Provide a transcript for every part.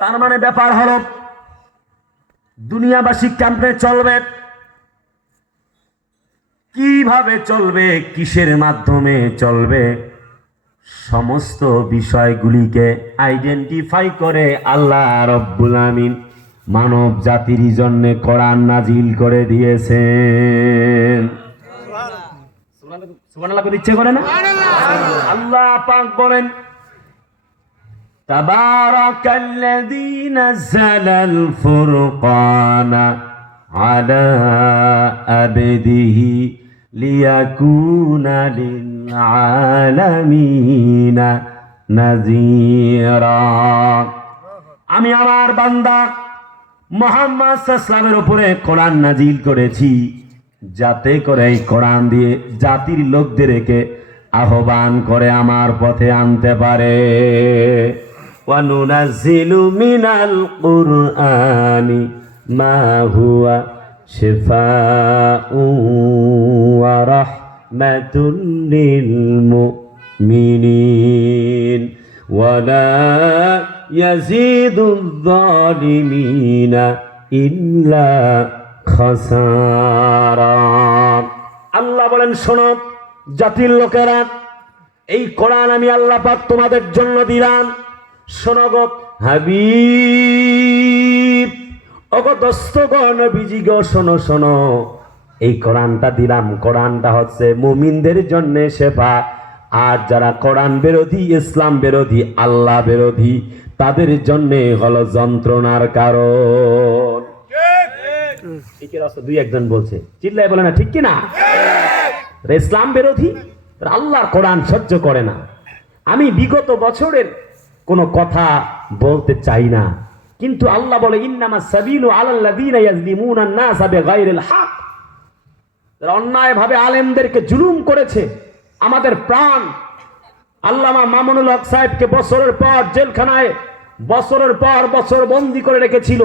তার মানে ব্যাপার হলো দুনিয়াবাসী কেমনে চলবে, কিভাবে চলবে, কিসের মাধ্যমে চলবে, সমস্ত বিষয়গুলিকে আইডেন্টিফাই করে আল্লাহ রব্বুল আমিন মানব জাতির জন্য কোরআন নাজিল করে দিয়েছেন। সুবহানাল্লাহ বলতে ইচ্ছে করে না? আল্লাহ পাক বলেন, তাবারাকাল্লাযী নাযালাল ফুরকানা আলা আবদিহি লিয়াকুনা লিল আলামিনা নাযীরা। আমি আমার বান্দা মুহাম্মদ সাল্লাল্লাহু আলাইহি ওয়াসাল্লামের উপরে কোরআন নাজিল করেছি, যাতে করে এই কোরআন দিয়ে জাতির লোকদেরকে আহ্বান করে আমার পথে আনতে পারে। ওয়া নুনাজ্জিলু মিনাল কুরআনি মা হুয়া শিফাউন ওয়া রাহমাতুল লিল মুমিনিন ওয়া লা ইয়াজিদুয যালিমিনা ইল্লা খাসারা। আল্লাহ বলেন, শোনো জাতির লোকেরা, এই কোরআন আমি আল্লাহ পাক তোমাদের জন্য দিলাম। শোনো গো হাবিব, ওগো দোস্তগণ, নবীজি গো, শোনো শোনো, এই কোরআনটা দিলাম, কোরআনটা হচ্ছে মুমিনদের জন্য শেফা। আর যারা কোরআন বিরোধী, ইসলাম বিরোধী, আল্লাহ বিরোধী, তাদের জন্য হলো যন্ত্রণার কারণ। দুই একজন বলছে, চিল্লায় বলে না, ঠিক কিনা? ইসলাম বিরোধী, আল্লাহর কোরআন সহ্য করে না। আমি বিগত বছরের কোনো কথা বলতে চাই না, কিন্তু আল্লাহ বলে, ইন্নামা সাবিলু আলাল্লাযীনা ইয়াজলিমুনান নাসা বিগাইরিল হক। অন্যায় ভাবে আলেমদেরকে জুলুম করেছে, আমাদের প্রাণ আল্লামা মামুনুল হক সাহেবকে বছরের পর জেলখানায় বছরের পর বছর বন্দী করে রেখেছিল।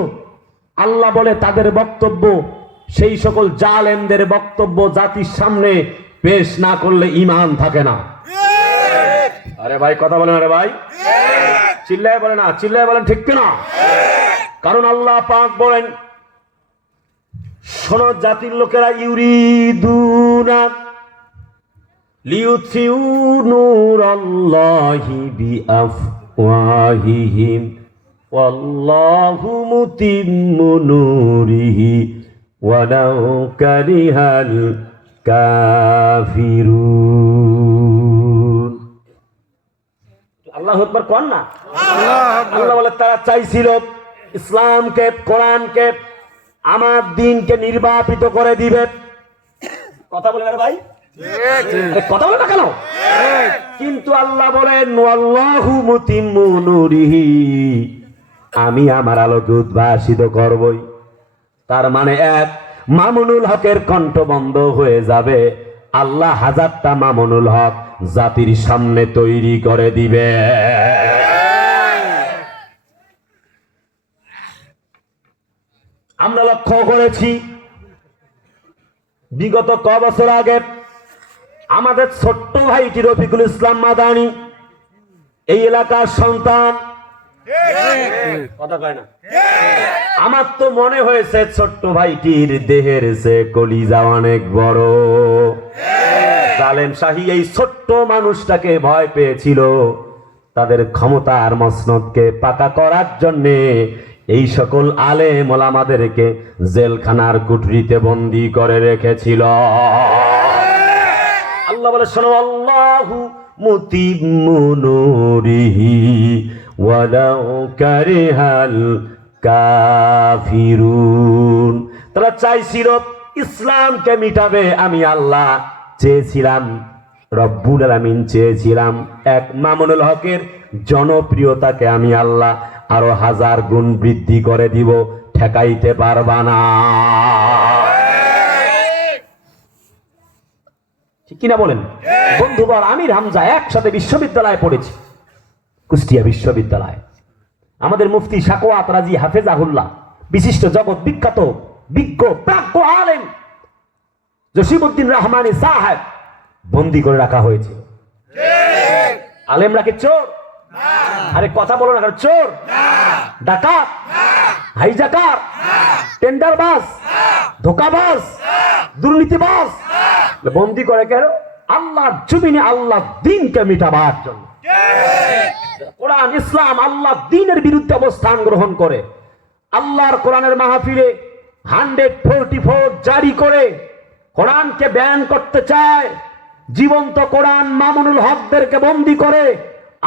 আল্লাহ বলে, তাদের বক্তব্য, সেই সকল জালেমদের বক্তব্য জাতির সামনে পেশ না করলে ঈমান থাকে না। আরে ভাই কথা বলেন, আরে ভাই চিল্লায় বলে না, চিল্লায় বলেন ঠিক কিনা? কারণ আল্লাহ পাক বলেন, শোনো জাতির লোকেরা, ইউরিদুনা লিইউতফিউ নূরাল্লাহি বিআফওয়াহিহিম ওয়াল্লাহু মুতিম্মু নূরিহি ওয়ালাউ কারিহাল কাফিরুন। আল্লাহু আকবার কোন না? আল্লাহ বলে, তারা চাইছিল ইসলামকে, কোরআনকে, আমার দ্বীনকে নির্বাপিত করে দিবে। কথা বলেন আরে ভাই, কথা বলে না কেন? কিন্তু আল্লাহ বলেন, ওয়াল্লাহু মুতিম্মু নূরিহি, আমি আমার আলোকে উদ্ভাসিত করবই। তার মানে এক, মামুনুল হকের কণ্ঠ বন্ধ হয়ে যাবে, আল্লাহ হাজারটা মামুনুল হক জাতির সামনে তৈরি করে দিবে। আমরা লক্ষ্য করেছি বিগত ক বছর আগে আমাদের ছোট্ট ভাইটি রফিকুল ইসলাম মাদানী, এই এলাকার সন্তান, কথা কয় না, আমার তো মনে হয়েছে ছোট্ট ভাইটির দেহের সে কলিজা অনেক বড়। জালেম শাহী এই ছোট্ট মানুষটাকে ভয় পেয়েছিল, তাদের ক্ষমতার মসনদকে পাকা করার জন্য এই সকল আলেম ওলামাদেরকে জেলখানার কুঠরিতে বন্দী করে রেখেছিল। আল্লাহ বলে, শোনো, আল্লাহু মুতিম্মু নূরিহি ওয়ালাউ কারিহাল কাফিরুন। তারা চাইছিল ইসলামকে মিটাবে, আমি আল্লাহ চেয়েছিলাম, রব্বুল আলামিন চেয়েছিলাম এক মামুনুল হকের জনপ্রিয়তাকে আমি আল্লাহ আরো 1000 গুণ বৃদ্ধি করে দিব, ঠেকাইতে পারবা না। ঠিক কিনা বলেন বন্ধুবর? আমির হামজা একসাথে বিশ্ববিদ্যালয়ে পড়েছি, কুষ্টিয়া বিশ্ববিদ্যালয়। আমাদের মুফতি শাকওয়াত রাজি হাফেজাহুল্লাহ, বিশিষ্ট জগৎ বিখ্যাত বিজ্ঞ প্রাজ্ঞ আলেম জসিমউদ্দিন রহমানী সাহেব বন্দী করে রাখা হয়েছে। আলেমরা কি চোর? আরে কথা বলো না, চোর? ডাকাত, হাইজাকার, টেন্ডারবাজ, ধোকাবাজ, দুর্নীতিবাজ বন্দি করে কেন? আল্লাহর জমিনে আল্লাহ দ্বীনকে মিটাবার জন্য। কোরআন ইসলাম আল্লাহ দ্বীনের বিরুদ্ধে অবস্থান গ্রহণ করে আল্লাহর কোরআনের মাহফিলে 144 জারি করে কোরআনকে ব্যান করতে চায়। জীবন্ত কোরআন মামুনুল হকদেরকে বন্দী করে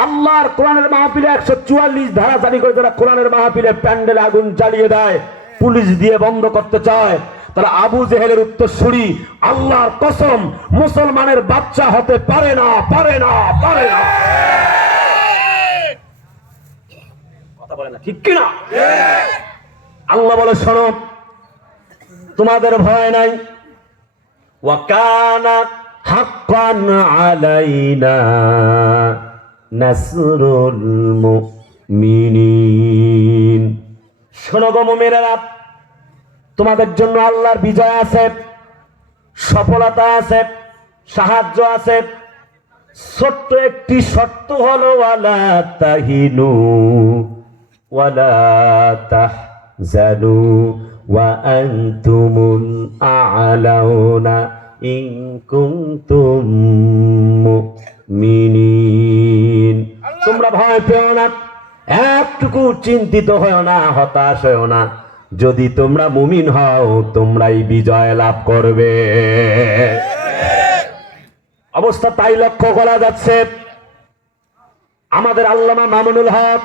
আল্লাহর কোরআনের মাহফিলে 144 ধারা জারি করে যারা কোরআনের মাহফিলে প্যান্ডেলে আগুন জ্বালিয়ে দেয়, পুলিশ দিয়ে বন্ধ করতে চায়, তারা আবু জেহেলের উত্তরসূরি। আল্লাহর কসম, মুসলমানের বাচ্চা হতে পারে না, পারে না, পারে না। কথা বলে না, ঠিক কিনা? আল্লাহ বলে, শোনো, তোমাদের ভয় নাই। ওয়াকানা হাক্কান আলাইনা নাসরুল মুমিনিন। শোনো গো মুমিনেরা, তোমাদের জন্য আল্লাহর বিজয় আছে, সফলতা আছে, সাহায্য আছে। ছোট্ট একটি শর্ত হলো ওয়ালা তাহিনু ওয়ালা তাহজানু ওয়া আনতুমুল আ'লাউনা ইন কুনতুম মুমিনিন। তোমরা ভয় পেও না, একটুকু চিন্তিত হও না, হতাশ হও না। যদি তোমরা মুমিন হও, তোমরাই বিজয় লাভ করবে। অবস্থা তাই লক্ষ্য করা যাচ্ছে। আমাদের আল্লামা মামুনুল হক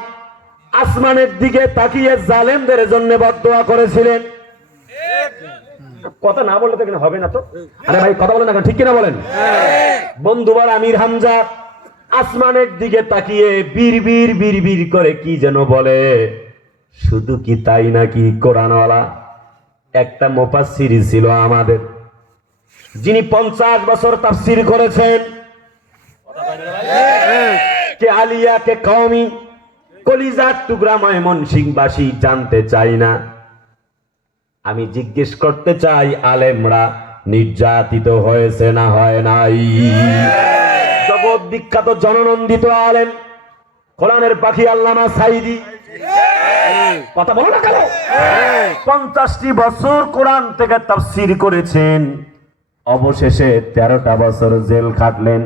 আসমানের দিকে তাকিয়ে জালেমদের জন্য বদদোয়া করেছিলেন। কথা না বললে তো এখানে হবে না। তো আরে ভাই কথা বলেন না, ঠিক কিনা বলেন? বন্ধুবার আমির হামজা আসমানের দিকে তাকিয়ে বিড়বিড় বিড়বিড় করে কি যেন বলে। শুধু কি তাই নাকি? কোরআনওয়ালা একটা মুফাসসির ছিল আমাদের, যিনি 50 বছর তাফসীর করেছেন। কে আলিয়া, কে কওমি, কলিজার টুকরা ময়মনসিংহবাসী জানতে চাই না। আমি জিজ্ঞেস করতে চাই, আলেমরা নির্যাতিত হয়েছে না হয় নাই? জগৎ বিখ্যাত জননন্দিত আলেম কোরআনের পাখি আল্লামা সাঈদী, কথা বলো না কেন? 50টি বছর কোরআন থেকে তাফসীর করেছেন, অবশেষে 13টা বছর জেল খাটলেন।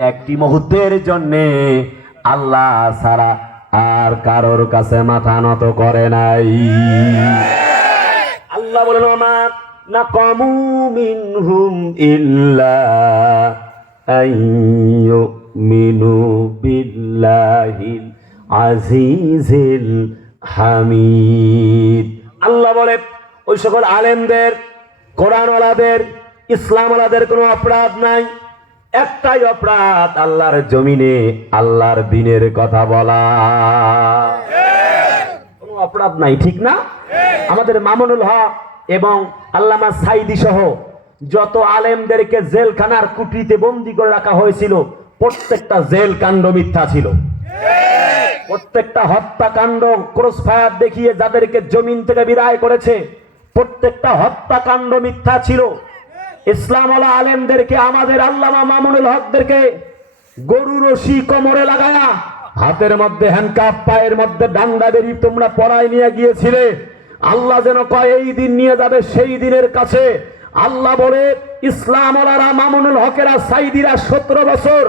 একটি মুহূর্তের জন্য আল্লাহ ছাড়া আর কারোর কাছে মাথা নত করে নাই। আল্লাহ বলেন, ওমা নাকামু মিনহুম ইল্লা আইয়ুমিনু বিল্লাহিল আজিজিল হামিদ। আল্লাহ বলে, ওই সকল আলেমদের, কোরআনওয়ালাদের, ইসলামওয়ালাদের কোনো অপরাধ নাই। একটাই অপরাধ, আল্লাহর জমিনে আল্লাহর দ্বীনের কথা বলা। কোনো অপরাধ নাই, ঠিক না? আমাদের মামুনুল হক এবং আল্লামা সাঈদী সহ যত আলেমদেরকে জেলখানার কুঠিতে বন্দী করে রাখা হয়েছিল, প্রত্যেকটা জেল কাণ্ড মিথ্যা ছিল। প্রত্যেকটা হত্যাকাণ্ড, ক্রসফায়ার দেখিয়ে যাদেরকে জমিন থেকে বিদায় করেছে, প্রত্যেকটা হত্যাকাণ্ড মিথ্যা ছিল। ইসলামওয়ালা আলেমদেরকে, আমাদের আল্লামা মামুনুল হকদেরকে গরু রশি কোমরে লাগায়া, হাতের মধ্যে হ্যান্ডকাপ, পায়ের মধ্যে ডান্ডা বেরি তোমরা পড়ায় নিয়ে গিয়েছিলে। আল্লাহ যেন কয় এই দিন নিয়ে যাবে সেই দিনের কাছে। আল্লাহ বলে, ইসলামওয়ালারা, মামুনুল হকেরা, সাঈদীরা 17 বছর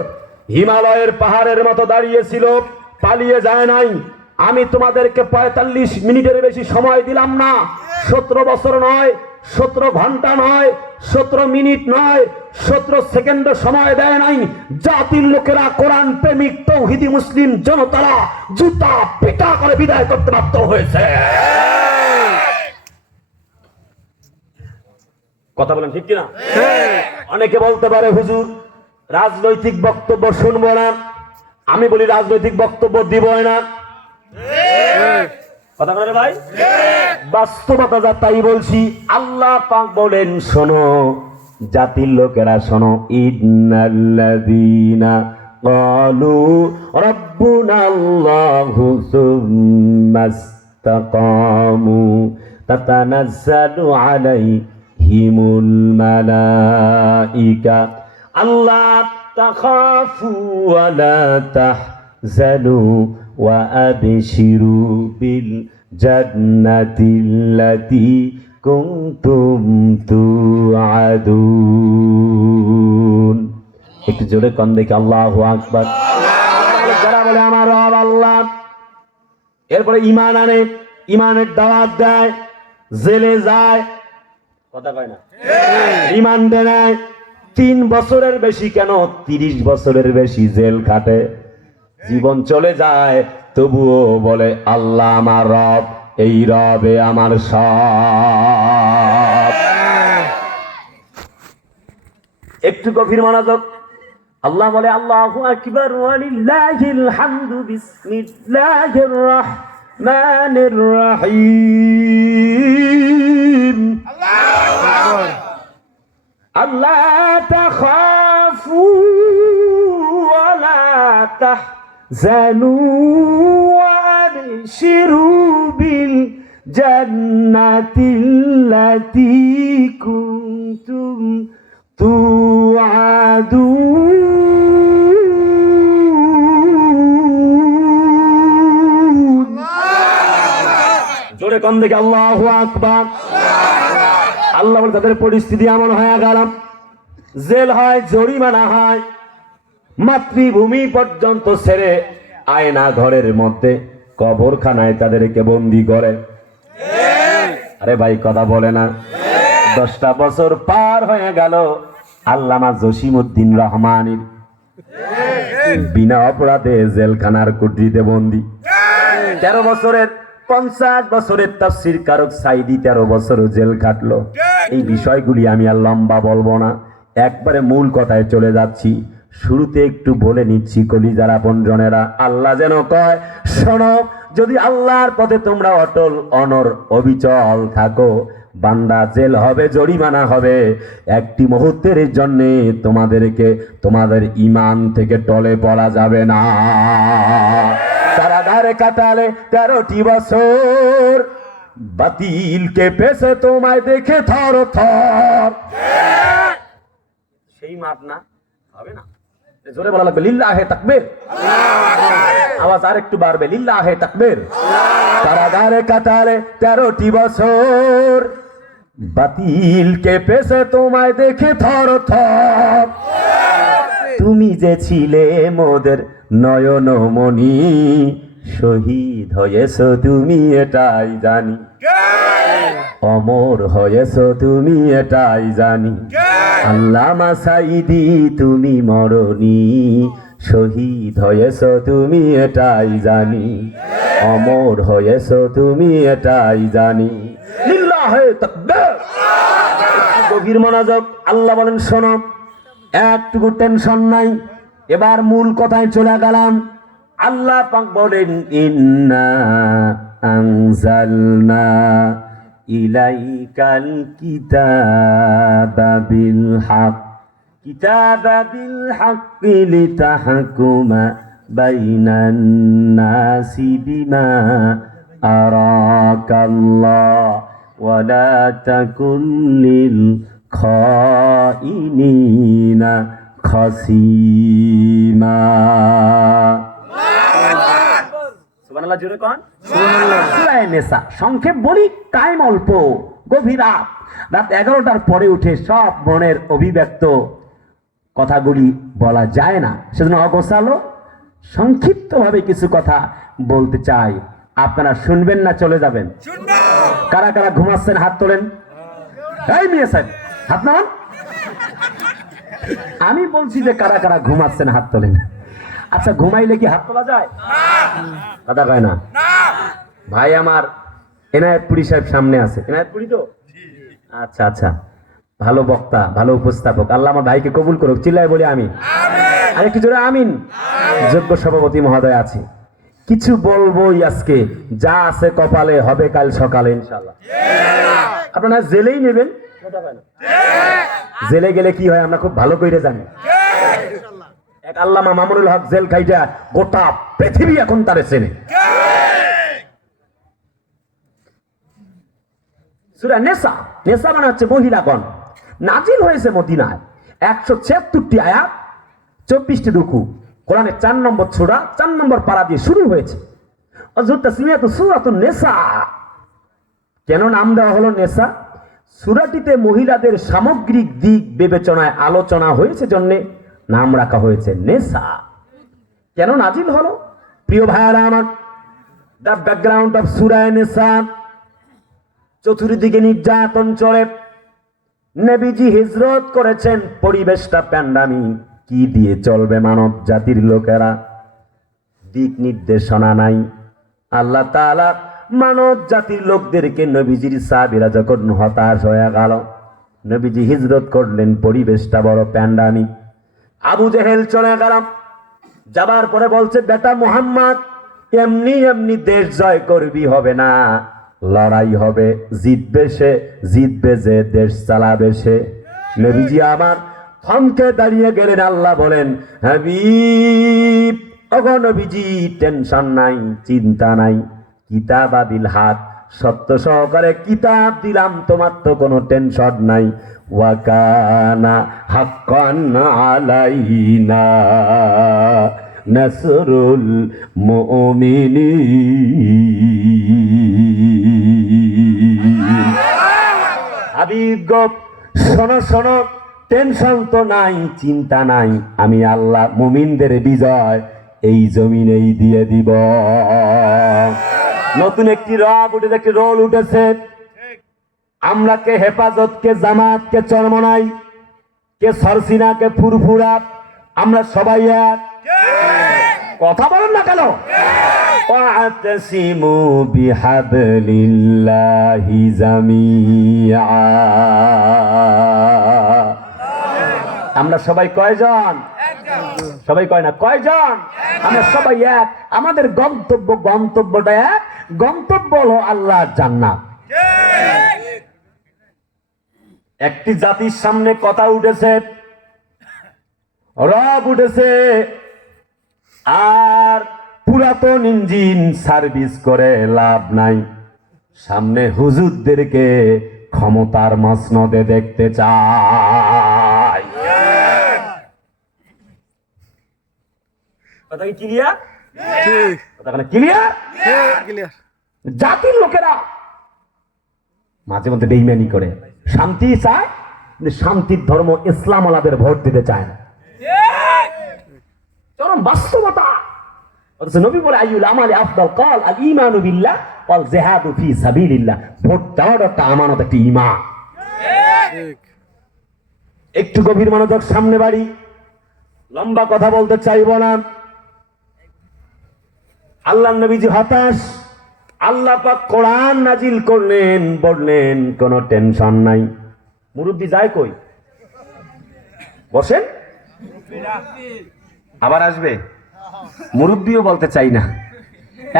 হিমালয়ের পাহাড়ের মতো দাঁড়িয়েছিল, পালিয়ে যায় নাই। আমি তোমাদেরকে 45 মিনিটের বেশি সময় দিলাম না। 17 বছর নয়, 17 ঘন্টা নয়, 17 মিনিট নয়, 17 সেকেন্ড সময় দেয় নাই। জাতির লোকেরা, কোরআন প্রেমিক তৌহিদি মুসলিম জনতারা জুতা পিটা করে বিদায় করতে বাধ্য হয়েছে। কথা বলেন, ঠিক কিনা? অনেকে বলতে পারে, হুজুর রাজনৈতিক বক্তব্য শুনবো না। আমি বলি, রাজনৈতিক বক্তব্য দিব না। কথা বলেন ভাই, বাস্তবতা যা তাই বলছি। আল্লাহ পাক বলেন, শোনো জাতির লোকেরা, শোনো, ইন্নাল্লাযীনা ক্বালু রাব্বুনাল্লাহু সুম্মাস্তাকামু তাতানাজ্জালু আলাইহিমুল মালাইকা আল্লা তাখাফু ওয়া লা তাহজানু وأبشروا بالجنة التي كنتم توعدون একটু জোরে কোন দেখে আল্লাহু আকবার যারা বলে আমার রব আল্লাহ এরপরে ঈমান আনে ঈমানের দাওয়াত দেয় জেলে যায় কথা কয় না ঈমান দেয় 3 বছরের বেশি কেন 30 বছরের বেশি জেল কাটে জীবন চলে যায় তবুও বলে আল্লাহ আমার রব এই রবে আমার সব একটু গভীর মনোযোগ আল্লাহ বলে আল্লাহু আকবার ওয়া লিল্লাহিল হামদু বিসমিল্লাহির রাহমানির রহিম আল্লাহ তাখাফু ওয়া লা তাহজানু ওয়া আবশিরু বিল জান্নাতিল্লাতী কুনতুম তুআদুন জোরে কোন দিকে আল্লাহু আকবার আল্লাহ বলে তাদের পরিস্থিতি এমন হয়ে গেল জেল হয় জরিমানা হয় মাতৃভূমি পর্যন্ত ছেড়ে আয়না ঘরের মধ্যে কবরখানায় তাদেরকে বন্দি করে আরে ভাই কথা বলে না 10টা বছর পার হয়ে গেল আল্লামা জসিমউদ্দিন রহমানীর বিনা অপরাধে জেলখানার কুঠরিতে বন্দি 13 বছরের 50 বছরের তাফসীর কারক সাইদি 13 বছর জেল কাটলো এই বিষয়গুলি আমি আর লম্বা বলবো না একবারে মূল কথায় চলে যাচ্ছি শুরুতে একটু বলে নিচ্ছি কলিজার আপনজনেরা আল্লাহ যেন কয় শোনো যদি আল্লাহর পথে তোমরা অটল অনর অবিচল থাকো বান্দা জেল হবে জরিমানা হবে একটি মুহূর্তের জন্য তোমাদেরকে তোমাদের ঈমান থেকে টলে পড়া যাবে না কারাগারে কাটালে 13টি বছর বাতিলকে পেছে তোমায় দেখে থর থর সেই মাপ না হবে না জোরে বলা লাগবে লিল্লাহে তাকবীর আওয়াজ আর একটু বাড়বে লিল্লাহে তাকবীর কারাগারে কাটালে 13টি বছর বাতিলকে পেছে তোমায় দেখে থর থর তুমি যে ছিলে মোদের নয়নমণি শহীদ হয়েছ তুমি এটাই জানি অমর হয়েছ তুমি এটাই জানি আল্লামা সাঈদী তুমি মরনি শহীদ হয়েছ তুমি এটাই জানি অমর হয়েছ তুমি এটাই জানি লিল্লাহে তাকবীর গভীর মনোযোগ আল্লাহ বলেন শোনো একটুকু টেনশন নাই এবার মূল কথায় চলে গেলাম আল্লাহ পাক বলেন ইন্না আনজালনা ইলাইকাল কিতাবা বিল হাক্কি লিতাহকুমা বাইনান নাসি বিমা আরাকাল্লাহ ওয়া লা তাকুন লিল খাইনিনা খাসিমা সুবহানাল্লাহ জোরে কোন সুবহানাল্লাহ সূরা নিসা সংক্ষেপ বলি টাইম অল্প গভীর রাত 11টার পরে উঠে সব মনের অভিব্যক্ত কথাগুলি বলা যায় না সেজন্য অগোছালো সংক্ষিপ্তভাবে কিছু কথা বলতে চাই আপনারা শুনবেন না চলে যাবেন কারা কারা ঘুমাচ্ছেন হাত তোলেন এই মিয়া সাহেব হাত নামান আমি বলছি যে কারা কারা ঘুমাচ্ছেন হাত তোলেন আচ্ছা ঘুমাইলে কি হাত তোলা যায় কথা কয় না ভাই আমার এনায়েতপুরী সাহেব সামনে আছে এনায়েতপুরী তো আচ্ছা আচ্ছা ভালো বক্তা ভালো উপস্থাপক আল্লাহ আমার ভাইকে কবুল করুক চিল্লায় বলি আমিন আর একটু জোরে আমিন যোগ্য সভাপতি মহোদয় আছে কিছু বলবোই আজকে যা আছে কপালে হবে কাল সকালে ইনশাআল্লাহ আপনারা জেলেই নেবেন জেলে গেলে কি হয় আমরা খুব ভালো করে জানি এক আল্লামা মামুনুল হক জেল খাইটা গোটা পৃথিবী এখন তারে চেনে সূরা নিসা নিসা মানে হচ্ছে মহিলাগণ নাজিল হয়েছে মদিনায় 176টি আয়াত 24টি রুকু কোরআনের 4 নম্বর সূরা 4 নম্বর পারা দিয়ে শুরু হয়েছে। সূরাতুন নিসা। কেন নাম দেওয়া হলো নেসা? সূরাটিতে মহিলাদের সামগ্রিক দিক বিবেচনায় আলোচনা হয়েছে জন্য নাম রাখা হয়েছে নেসা। কেন নাজিল হলো? প্রিয় ভাইরা আমার, দ্য ব্যাকগ্রাউন্ড অফ সূরা নিসা, চতুর্দিকে নির্যাতন চলে, নবীজি হিজরত করেছেন, পরিবেশটা প্যান্ডামি, কি দিয়ে চলবে মানব জাতির লোকেরা? দিক নির্দেশনা নাই। আল্লাহ তাআলা মানব জাতির লোকদেরকে, নবীজির সাহাবীরা যখন হতাশ হয়ে গেল, নবীজি হিজরত করলেন, পরিবেশটা বড় প্যান্ডামি। আবু জেহেল চলে গেল, যাবার পরে বলছে, বেটা মুহাম্মদ, এমনি এমনি দেশ জয় করবি হবে না, লড়াই হবে, জিতবে সে, জিতবে যে, দেশ চালাবে সে। নবীজি আমার থমকে দাঁড়িয়ে গেলেন। আল্লাহ বলেন, হাবিব, ওগো নবীজি, টেনশন নাই, চিন্তা নাই, কিতাব বিল হাক, সত্য সহকারে কিতাব দিলাম, তোমার তো কোনো টেনশন নাই। ওয়া কানা হাক্কান আলাইনা নাসরুল মুমিনিন। হাবিব গো, শোনো শোনো, টেনশন তো নাই, চিন্তা নাই, আমি আল্লাহ মুমিনদের বিজয় এই জমিনেই দিয়ে দিব। নতুন একটি রব উঠেছে, একটি রোল উঠেছে। আমরা কে হেফাজত, কে জামাত, কে চরমনাই, কে সরসিনা, কে ফুরফুরা, আমরা সবাই এক। কথা বলেন না কেন? ওয়াতাসিমু বিহাবলিল্লাহি জামিআ। আমরা সবাই কয়জন? সবাই কয় না, কয়জন? আমরা সবাই এক। আমাদের গন্তব্যটা এক। গন্তব্য হলো আল্লাহর জান্নাত। একটি জাতির সামনে কথা উঠেছে, রব উঠেছে, আর পুরাতন ইঞ্জিন সার্ভিস করে লাভ নাই। সামনে হুজুরদেরকে ক্ষমতার মসনদে দেখতে চায়। কথা কি ক্লিয়ার? ঠিক। কথা ক্লিয়ার? ক্লিয়ার। জাতির লোকেরা মাঝে মধ্যে বেঈমানি করে, শান্তি চায়, কিন্তু শান্তির ধর্ম ইসলাম আলাদের ভোট দিতে চায় না। চরম বাস্তবতা। অথচ নবী বলে, আইয়ুল আমালি আফদাল, ক্বাল আল ঈমানু বিল্লাহ ওয়াল জিহাদু ফি সাবিলিল্লাহ। ভোট দেওয়ার একটা আমানত, একটা ঈমান। ঠিক। একটু গভীর মনোযোগ, সামনে বাড়ি, লম্বা কথা বলতে চাইব না। আল্লাহর নবীজি হতাশ। আল্লাহ পাক কোরআন নাজিল করলেন, বললেন কোনো টেনশন নাই। মুরব্বি যায় কই? বসেন, আবার আসবে। মুরব্বিও বলতে চাই না।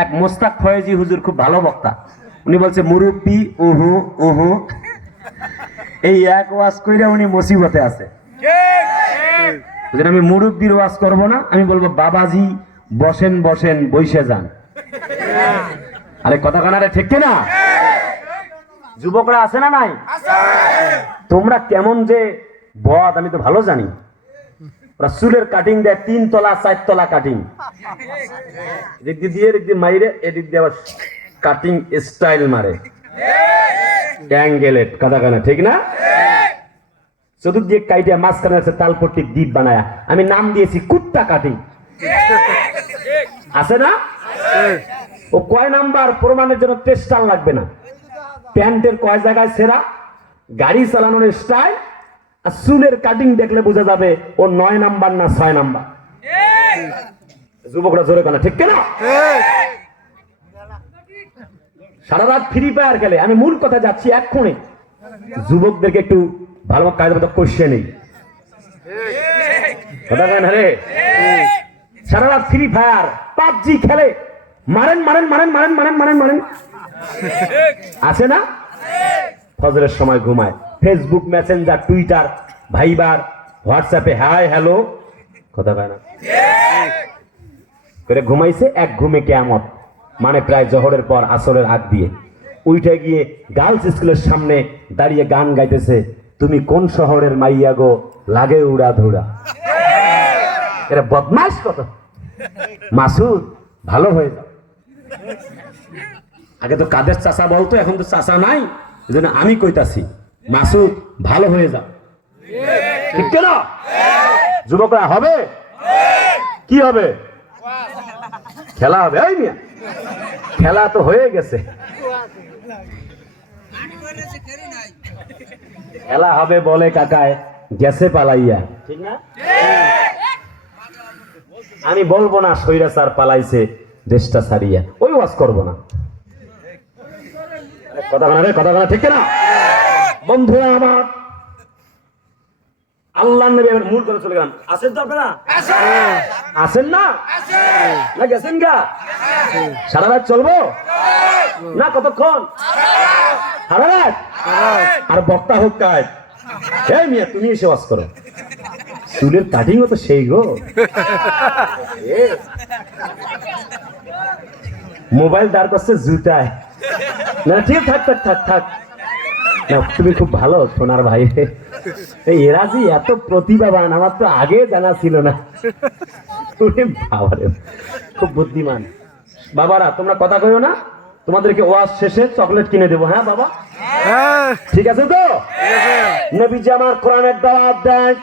এক মোস্তাক ফয়েজি হুজুর, খুব ভালো বক্তা, উনি বলছে, মুরব্বি উহু উহু। এই এক ওয়াজ কইরা উনি মুসিবতে আছে। আমি মুরব্বির ওয়াজ করব না, আমি বলবো, বাবাজি বসেন বসেন, বইসে যান। আরে কথা কানারে ঠিক না? যুবকরা আছে না নাই? তোমরা কেমন যে বদ আমি তো ভালো জানি। ওরা চুলের কাটিং দেয় 3 তলা 4 তলা কাটিং, এদিক দিয়ে এদিক মাইরে, এদিক দিয়ে আবার কাটিং স্টাইল মারে, অ্যাঙ্গেলেট। কথা কানা ঠিক না? চতুর্দিকে কাইটা মাঝখানে আছে তালপট্টি দ্বীপ বানায়া, আমি নাম দিয়েছি কুত্তা কাটিং। আছে না? ও কয় নাম্বার প্রমাণের জন্য টেস্টার লাগবে না। প্যান্টের কয় জায়গায় সেরা, গাড়ি চালানোর স্টাইল আর চুলের কাটিং দেখলে বোঝা যাবে ও 9 নাম্বার না 6 নাম্বার। যুবকরা জোরে কানা ঠিক না? সারা রাত ফ্রি ফায়ার খেলে। আমি মূল কথা যাচ্ছি এক্ষুনি। যুবকদেরকে একটু ভালো কাজের মতো কোশ্চেন নেই। কথা কেন রে? সারা রাত ফ্রি ফায়ার পাবজি খেলে, মারেন মারেন মারেন মারেন মারেন মারেন মারেন, আছে না? ফজরের সময় ঘুমায়, ফেসবুক, মেসেঞ্জার, টুইটার, ভাইবার, হোয়াটসঅ্যাপে হাই হ্যালো, কথা কয় না করে ঘুমাইছে। এক ঘুমে কিয়ামত, মানে প্রায় জোহরের পর আসরের আগ দিয়ে উঠে গিয়ে গার্লস স্কুলের সামনে দাঁড়িয়ে গান গাইতেছে, তুমি কোন শহরের মাইয়া গো, লাগে উড়া ধুরা। এরা বদমাশ কত। মাসুদ ভালো হয়ে যাও। আগে তো কাদের চাচা বলতো, এখন তো চাচা নাই, এজন্য আমি কইতাছি মাসুদ ভালো হয়ে যাও। ঠিক কেন যুবকরা? হবে কি হবে? খেলা হবে। এই মিয়া, খেলা তো হয়ে গেছে, খেলা হবে বলে কাকায় গেছে পালাইয়া। ঠিক না? আমি বলবো না স্বৈরাচার পালাইছে দেশটা ছাড়িয়া, ওই ওয়াজ করবো না। কথা বলা রে, কথা বলা ঠিক না? বন্ধুরা আমার, আল্লাহ নবী এবার মূল করে চলে গেলাম। আছেন তো আপনারা? আছেন না? না গেছেন গা? সারা রাত চলবো না? কতক্ষণ? সারা রাত। আর বক্তা হোক কাজ। এই মিয়া তুমি এসে ওয়াজ করো, চুলের কাটিংও তো সেই গো। মোবাইল দাঁড় করছে জুতায়। না ঠিক, থাক থাক থাক থাক। তুমি খুব ভালো সোনার ভাই। এরা যে এত প্রতিভাবান আমার তো আগে জানা ছিল না। বাবারে, খুব বুদ্ধিমান। বাবারা তোমরা কথা কইও না, তোমাদেরকে ওয়াজ শেষে চকলেট কিনে দেবো। হ্যাঁ বাবা, ঠিক আছে তো? নবীজি আমার কোরআনের দাওয়াত দেন।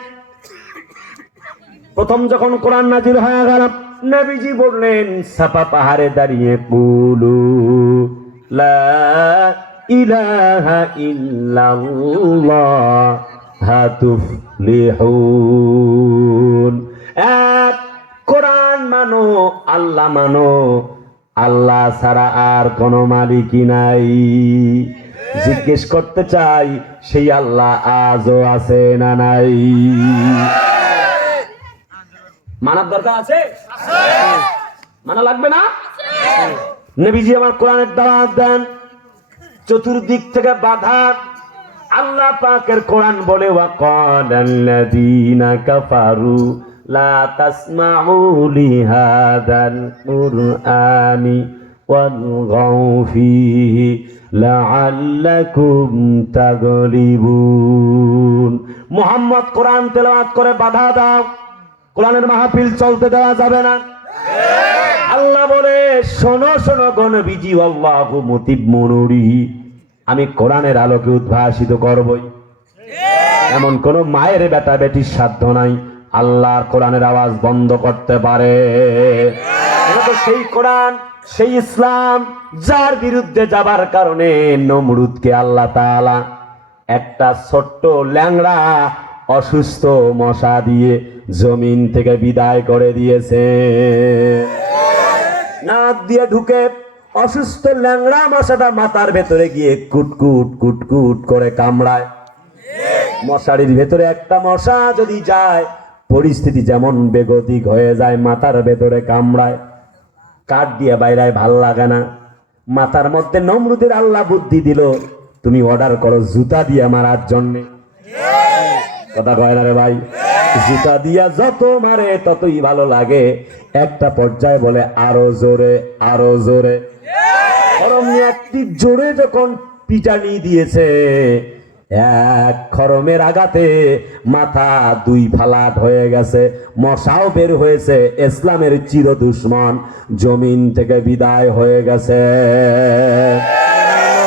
প্রথম যখন কোরআন নাজিল হয়ে গেল, নবীজি বললেন সাফা পাহাড়ে দাঁড়িয়ে কুলু লা ইলাহা ইল্লাল্লাহ তুফলিহুন। এক কোরআন মানো, আল্লাহ মানো, আল্লাহ ছাড়া আর কোন মালিকই নাই। জিজ্ঞেস করতে চাই সেই আল্লাহ আজও আছে না নাই? মানার দরকার আছে? মানা লাগবে না? নবীজি আমার কোরআনের দাওয়াত দেন, চতুর্দিক থেকে বাধা। আল্লাহ পাকের কোরআন বলে ওয়াকালাল্লাযীনা কাফারু লা তাসমাউ লিহাযাল কুরআনি ওয়ালগাউ ফীহি লাআল্লাকুম তাগলিবুন। মুহাম্মদ কোরআন তেলাওয়াত করে বাধা দাও, কোরআনের মাহফিল চলতে দেওয়া যাবে না। আল্লাহ বলে শোনো শোনো গো নবীজি, আল্লাহু মুতিম্মু নূরিহি, আমি কোরআনের আলোকে উদ্ভাসিত করবই। এমন কোন মায়ের বেটা বেটির সাধ্য নাই আল্লাহর কোরআনের আওয়াজ বন্ধ করতে পারে। সেই কোরআন, সেই ইসলাম, যার বিরুদ্ধে যাবার কারণে নমরুদকে আল্লাহ তাআলা একটা ছোট্ট ল্যাংড়া অসুস্থ মশা দিয়ে জমিন থেকে বিদায় করে দিয়েছে। নাক দিয়ে ঢুকে অসুস্থ ল্যাংড়া মশাটা মাথার ভেতরে গিয়ে কুটকুট কুটকুট করে কামড়ায়। মশারির ভেতরে একটা মশা যদি যায়, পরিস্থিতি যেমন বেগতিক হয়ে যায়। মাথার ভেতরে কামড়ায়, কাঠ দিয়ে বাইরায়, ভাল লাগে না। মাথার মধ্যে নমরুদের আল্লাহ বুদ্ধি দিল, তুমি অর্ডার করো জুতা দিয়ে মারার জন্যে। কথা কয় না রে ভাই? জুতা দিয়া যত মারে ততই ভালো লাগে। একটা পর্যায়ে বলে আরো জোরে, আরো জোরে। একটি জোরে যখন পিটানি দিয়েছে, এক খরমের আঘাতে মাথা দুই ফালাট হয়ে গেছে, মশাও বের হয়েছে। ইসলামের চির দুশ্মন জমিন থেকে বিদায় হয়ে গেছে।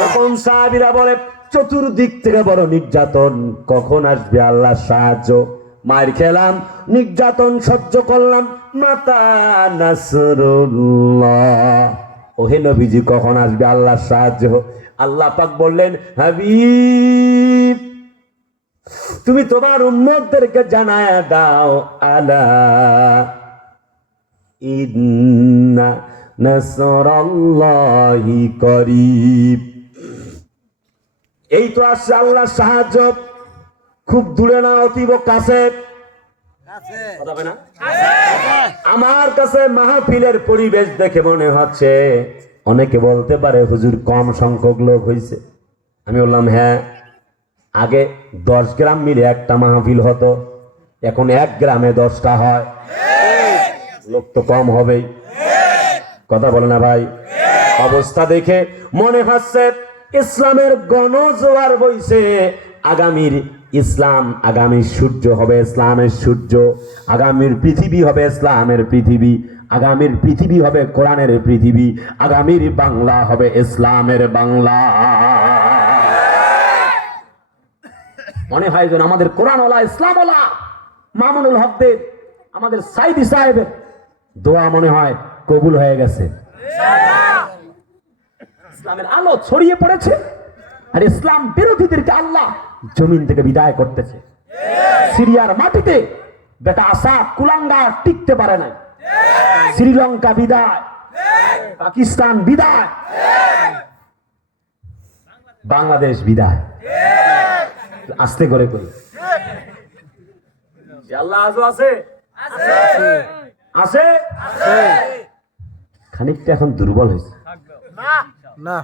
তখন সাহাবীরা বলে চতুর্দিক থেকে বড় নির্যাতন, কখন আসবে আল্লাহর সাহায্য? মার খেলাম, নির্যাতন সহ্য করলাম, মাতা নাসরুল্লাহ, ওহে নবীজি কখন আসবে আল্লাহর সাহায্য? আল্লাহ পাক বললেন, হাবিব তুমি তোমার উম্মতদেরকে জানায়া দাও, আলা ইন্না নাসরাল্লাহি করিব। এই তো আসছে আল্লাহর সাহায্য, খুব দূরে না, অতীব কাছে। আমার কাছে মাহফিলের পরিবেশ দেখে মনে হচ্ছে, অনেকে বলতে পারে হুজুর কম সংখ্যক লোক হয়েছে। আমি বললাম হ্যাঁ, আগে 10 গ্রাম মিলে একটা মাহফিল হতো, এখন 1 গ্রামে 10টা হয়। লোক তো কম হবেই। কথা বলে না ভাই? অবস্থা দেখে মনে হচ্ছে ইসলামের গণজোয়ার বইছে। আগামীর ইসলাম আগামীর সূর্য হবে ইসলামের সূর্য, আগামীর পৃথিবী হবে ইসলামের পৃথিবী, আগামীর পৃথিবী হবে কোরআনের পৃথিবী, আগামীর বাংলা হবে ইসলামের বাংলা। মনে হয় যেন আমাদের কোরআনওয়ালা ইসলামওয়ালা মামুনুল হকদের, আমাদের সাইদি সাহেবের দোয়া মনে হয় কবুল হয়ে গেছে। ইসলামের আলো ছড়িয়ে পড়েছে, আর ইসলাম বিরোধীদেরকে আল্লাহ জমিন থেকে বিদায় করতেছে। সিরিয়ার মাটিতে বেটা আসাদ কুলাঙ্গার টিকতে পারে না। শ্রীলঙ্কা বিদায়, পাকিস্তান বিদায়, বাংলাদেশ বিদায়। আস্তে করে করি, আল্লাহ আজও আছে, আছে খানিকটা এখন দুর্বল হয়েছে না,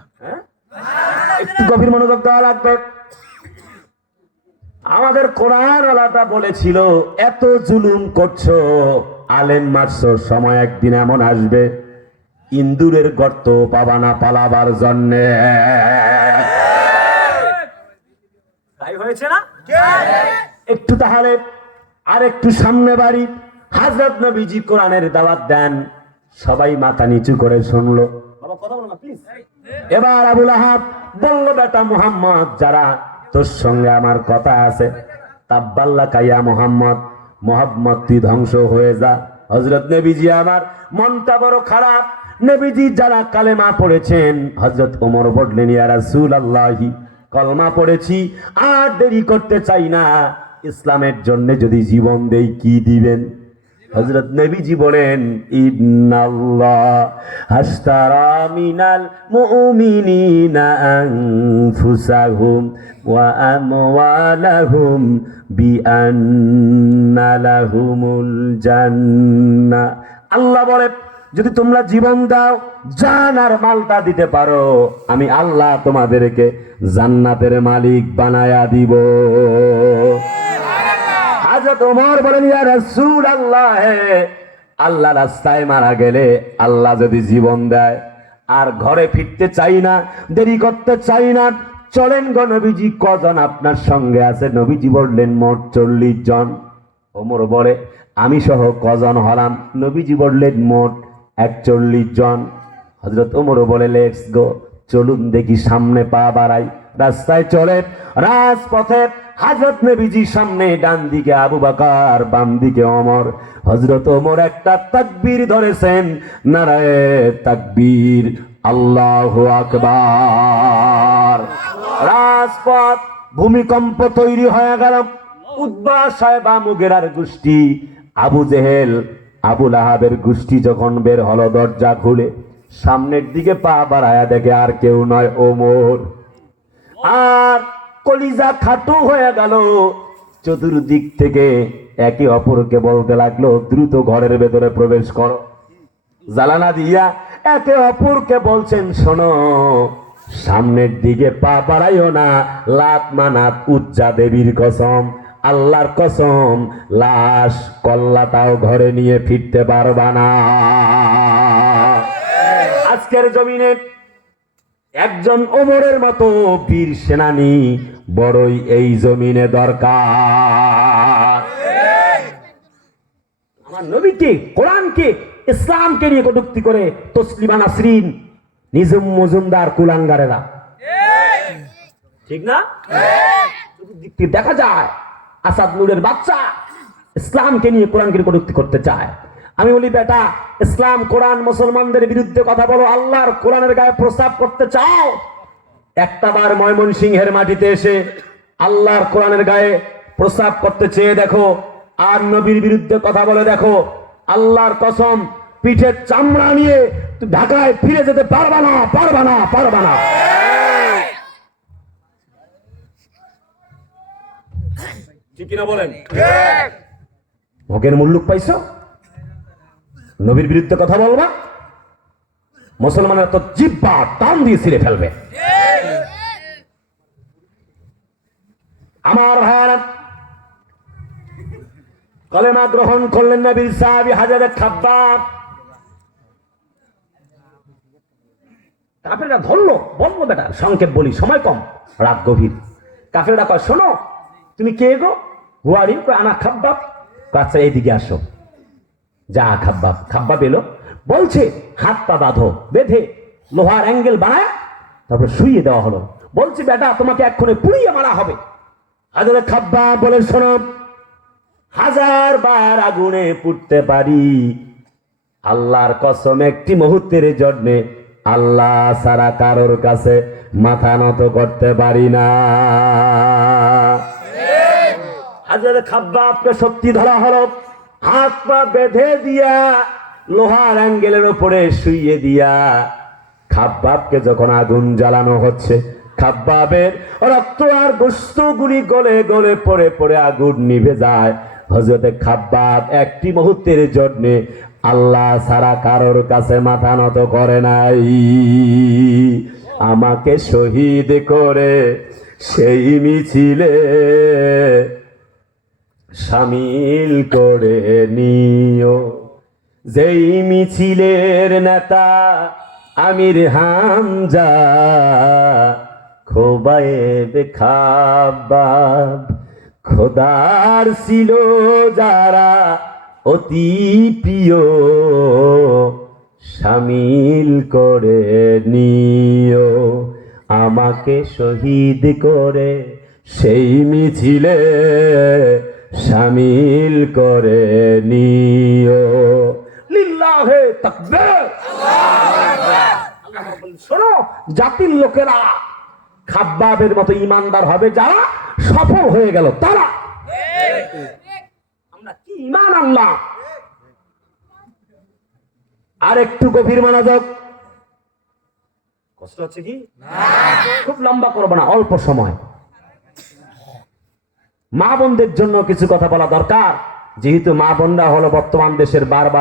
একটু গভীর মনোযোগ দেওয়া লাগবে। আমাদের কোরআন আলাদা বলেছিল, এত জুলুম করছো, আলেম মারছো, সময় একদিন এমন আসবে ইন্দুরের গর্ত পাবা না পালাবার জন্যে। তাই হয়েছে না? একটু তাহলে আর একটু সামনে বাড়ি, হযরত নবীজি কোরআনের দাওয়াত দেন, সবাই মাথা নিচু করে শুনলো। বাবা কথা বলো না প্লিজ। এবার আবু লাহাব বলল, বেটা মুহাম্মদ, যারা তোর সঙ্গে আমার কথা আছে, তাব্বাল্লা কাইয়া মুহাম্মদ, মুহাম্মদ তুই ধ্বংস হয়ে যা। হযরত নবীজি আমার মনটা বড় খারাপ। নবীজি যারা কালেমা পড়েছেন, হযরত ওমর বললেন, ইয়া রাসূলুল্লাহি, কলমা পড়েছি, আর দেরি করতে চাই না, ইসলামের জন্য যদি জীবন দেই কি দিবেন? হযরত নবীজি বলেন, ইন্নাল্লাহ হাশতারা মিনাল মুমিনিনা আনফুসাহুম ওয়া আমওয়ালাহুম বিআন্না লাহুমুল জান্নাহ। আল্লাহ বলে, যদি তোমরা জীবন দাও, জান আর মালটা দিতে পারো, আমি আল্লাহ তোমাদেরকে জান্নাতের মালিক বানায়া দিব। হযরত ওমর বলেন, ইয়া রাসূলুল্লাহ, আল্লাহ রাস্তায় মারা গেলে আল্লাহ যদি জীবন দেয়, আর ঘরে ফিরতে চাই না, দেরি করতে চাই না, চলেন গো নবীজি, কজন আপনার সঙ্গে আছে? নবীজি বললেন, মোট 40 জন। ওমর বলে, আমি সহ কজন হলাম? নবীজি বললেন, মোট 41 জন। হযরত ওমর বলে, লেটস গো, চলুন দেখি, সামনে পা বাড়াই, রাস্তায় চলে। রাজপথে হযরত নবীজি সামনে, ডান দিকে আবু বকর, বাম দিকে ওমর। হযরত ওমর একটা তাকবীর ধরেছেন, নারায়ে তাকবীর, আল্লাহু আকবার। রাজপথ ভূমিকম্প তৈরি হয়ে গেল। উতবা, সায়বা, মুগিরার গোষ্ঠী, আবু জেহেল, আবু লাহাবের গোষ্ঠী যখন বের হলো, দরজা খুলে সামনের দিকে পা বাড়ায়া দেখে আর কেউ নয়, ওমর। আর কলিজা খাটো হয়ে গেল। চতুর্দিক থেকে একে অপরকে বলতে লাগলো, দ্রুত ঘরের ভেতরে প্রবেশ করো। জালানা দিয়া একে অপরকে বলছেন, শোনো, সামনের দিকে পা বাড়াইও না, লাত মানাত উজ্জা দেবীর কসম, আল্লাহর কসম, লাশ কল্লাটাও ঘরে নিয়ে ফিরতে পারবা না। আজকের জমিনে একজন ওমরের মতো বীর সেনানী বড়ই এই জমিনে দরকার। আমার নবীকে, কোরআনকে, ইসলামকে নিয়ে কটূক্তি করে তসলিমা নাসরিন, নিজুম মজুমদার, কুলাঙ্গারেরা, ঠিক না? দিক থেকে দেখা যায় আসাদ নূরের বাচ্চা ইসলামকে নিয়ে কোরআনকে কটূক্তি করতে চায়। আমি বলি, বেটা, ইসলাম কোরআন মুসলমানদের বিরুদ্ধে কথা বলো, আল্লাহর কোরআনের গায়ে প্রস্তাব করতে চাও? একটা বার ময়মনসিংহের মাটিতে এসে আল্লাহর কোরআনের গায়ে প্রস্তাব করতে চেয়ে দেখো, আর নবীর বিরুদ্ধে কথা বলে দেখো, আল্লাহর কসম, পিঠের চামড়া নিয়ে ঢাকায় ফিরে যেতে পারবা না, পারবা না, পারবা না। ঠিক কিনা বলেন? ভোগের মুল্লুক পাইছো? নবীর বিরুদ্ধে কথা বলবা, মুসলমানের তো জিহ্বা টান দিয়ে ছিঁড়ে ফেলবে। আমার ভাইরা, কলেমা গ্রহণ করলেন নবীর সাহাবী হাজারে খাব্বাব। কাফেররা ধরলো, বলবো বেটা, সংক্ষেপ বলি, সময় কম, রাত গভীর। কাফেররা কয়, শোনো, তুমি কে গো? হুয়ারি? আনা খাব্বাব। আচ্ছা এইদিকে আসো। যা খাব্বাব। খাব্বাব এলো, বলছে হাত পা বাঁধো, বেঁধে লোহার অ্যাঙ্গেল বানায় তারপর শুইয়ে দেওয়া হলো। বলছে বেটা তোমাকে এক্ষণে পুড়িয়ে মারা হবে। হযরত খাব্বাব বলে শোনো, 1000 বার আগুনে পুড়তে পারি, আল্লাহর কসম একটি মুহূর্তের জন্য আল্লাহ ছাড়া কারোর কাছে মাথা নত করতে পারি না। হযরত খাব্বাবকে সত্যি ধরা হলো, হাত পা বেঁধে দিয়া লোহার অ্যাঙ্গেলের উপরে শুইয়ে দিয়া খাব্বাবকে যখন আগুন জ্বালানো হচ্ছে, খাব্বাবের রক্ত আর গোশতগুলি গলে গলে পড়ে পড়ে আগুন নিভে যায়। হযরত খাব্বাব একটি মুহূর্তের জন্য আল্লাহ ছাড়া কারোর কাছে মাথা নত করে নাই। আমাকে শহীদ করে সেই মিছিলে শামিল করে নিও, যেই মিছিলের নেতা আমির হামজা খোবায়েব খাব্বাব। খোদার ছিল যারা অতি প্রিয়, শামিল করে নিও, আমাকে শহীদ করে সেই মিছিলে শামিল করে নিও। লিল্লাহে তাকবীর। শোনো, জাতির লোকেরা খাব্বাবের মতো ইমানদার হবে যারা সফল হয়ে গেল তারা। আমরা কি ইমান আনলাম? আর একটু গভীর মনোযোগ। কষ্ট হচ্ছে কি? খুব লম্বা করবো না, অল্প সময়। মা বোনদের জন্য কিছু কথা বলা দরকার, যেহেতু মা বোনরা হলো বর্তমান দেশের বারবার